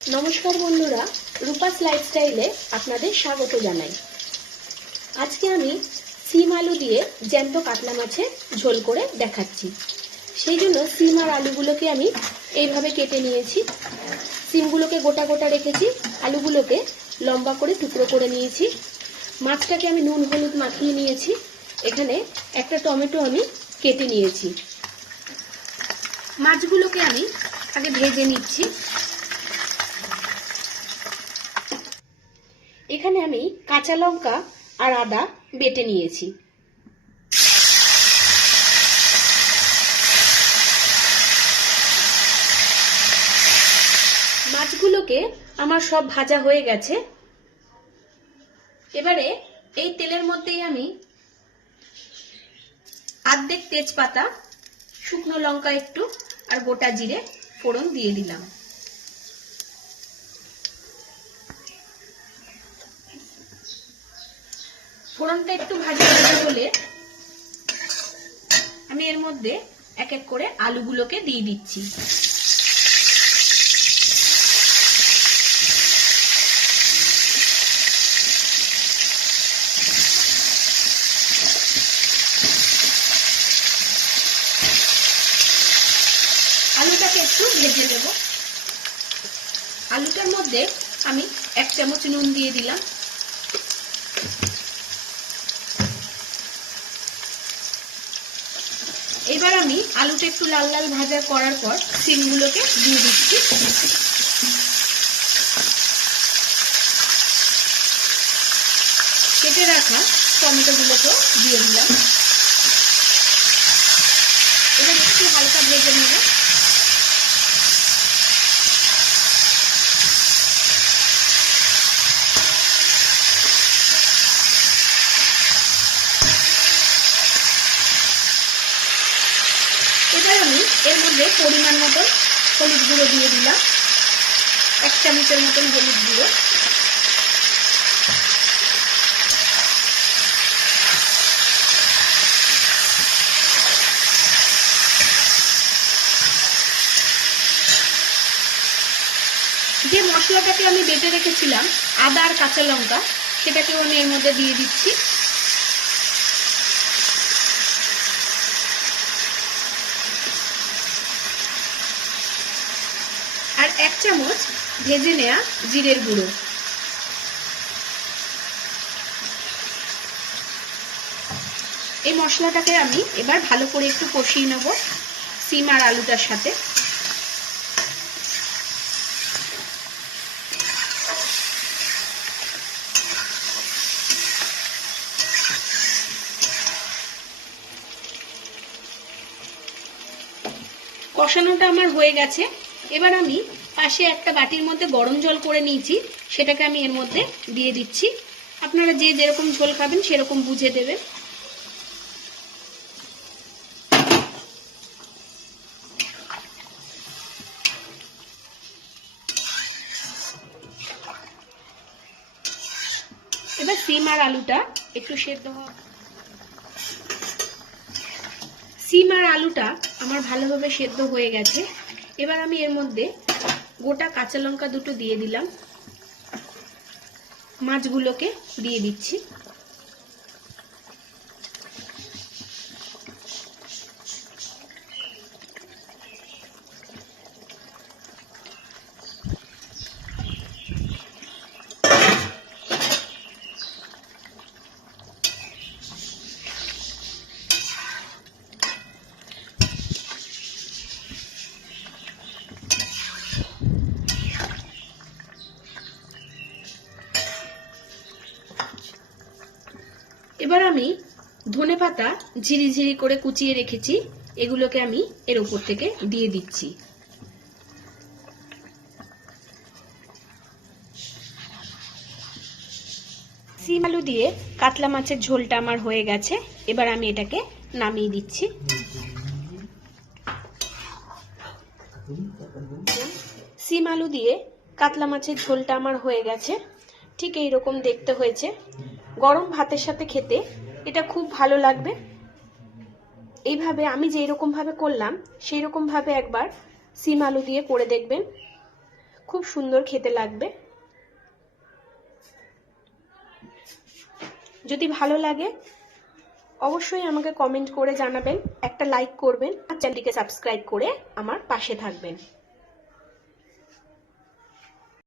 নমস্কার বন্ধুরা, রূপাস লাইফস্টাইলে আপনাদের স্বাগত জানাই। আজকে আমি সিম আলু দিয়ে জ্যান্ত কাতলা মাছের ঝোল করে দেখাচ্ছি। সেই জন্য সিম আর আলুগুলোকে আমি এইভাবে কেটে নিয়েছি। সিমগুলোকে গোটা গোটা রেখেছি, আলুগুলোকে লম্বা করে টুকরো করে নিয়েছি। মাছটাকে আমি নুন হলুদ মাখিয়ে নিয়েছি। এখানে একটা টমেটো আমি কেটে নিয়েছি। মাছগুলোকে আমি আগে ভেজে নিচ্ছি। এখানে আমি কাঁচা লঙ্কা আর আদা বেটে নিয়েছি। মাছগুলোকে আমার সব ভাজা হয়ে গেছে। এবারে এই তেলের মধ্যেই আমি অর্ধেক তেজপাতা, শুকনো লঙ্কা একটু আর গোটা জিরে ফোড়ন দিয়ে দিলাম। ফোড়নটা একটু ভাজা ভাজা হলে আমি এর মধ্যে এক এক করে আলুগুলোকে দিয়ে দিচ্ছি। আলুটাকে একটু ভেজে দেব। আলুটার মধ্যে আমি 1 চামচ নুন দিয়ে দিলাম। এবার আমি আলুটা একটু লাল লাল ভাজা করার পর সিমগুলোকে দিয়ে দিচ্ছি। কেটে রাখা টমেটোগুলোকেও দিয়ে দিলাম। এবার একটু হালকা ভেজে নেব। এবার আমি এর মধ্যে পরিমাণ মতন হলুদ গুঁড়ো দিয়ে দিলাম, 1 চামচের মতন হলুদ গুঁড়ো। যে মশলাটাকে আমি বেটে রেখেছিলাম আদা আর কাঁচা লঙ্কা, সেটাকেও আমি এর মধ্যে দিয়ে দিচ্ছি। আর 1 চামচ ভেজে নেওয়া জিরের গুঁড়ো। এই মশলাটাকে আমি এবার ভালো করে একটু কষিয়ে নেব সিম আর আলুটার সাথে। কষানোটা আমার হয়ে গেছে। এবার আমি পাশে একটা বাটির মধ্যে গরম জল করে নিয়েছি, সেটাকে আমি এর মধ্যে দিয়ে দিচ্ছি। আপনারা যে যেরকম ঝোল খাবেন সেরকম বুঝে দেবেন। এবার সিম আর আলুটা একটু সেদ্ধ হবে। সিম আর আলুটা আমার ভালোভাবে সেদ্ধ হয়ে গেছে। এবার আমি এর মধ্যে গোটা কাঁচা লঙ্কা দুটো দিয়ে দিলাম। মাছগুলোকে দিয়ে দিচ্ছি। এবার আমি ধনেপাতা ঝিরিঝিরি করে কুচিয়ে রেখেছি, এগুলোকে আমি এর উপর থেকে দিয়ে দিচ্ছি। সিম আলু দিয়ে কাতলা মাছের ঝোলটা আমার হয়ে গেছে। এবার আমি এটাকে নামিয়ে দিচ্ছি। সিম আলু দিয়ে কাতলা মাছের ঝোলটা আমার হয়ে গেছে। ঠিক এইরকম দেখতে হয়েছে। গরম ভাতের সাথে খেতে এটা খুব ভালো লাগবে। এইভাবে আমি যেই রকম ভাবে করলাম সেই রকম ভাবে একবার সিম আলু দিয়ে করে দেখবেন। খুব সুন্দর খেতে লাগবে। যদি ভালো লাগে অবশ্যই আমাকে কমেন্ট করে জানাবেন, একটা লাইক করবেন আর চ্যানেলটিকে সাবস্ক্রাইব করে আমার পাশে থাকবেন।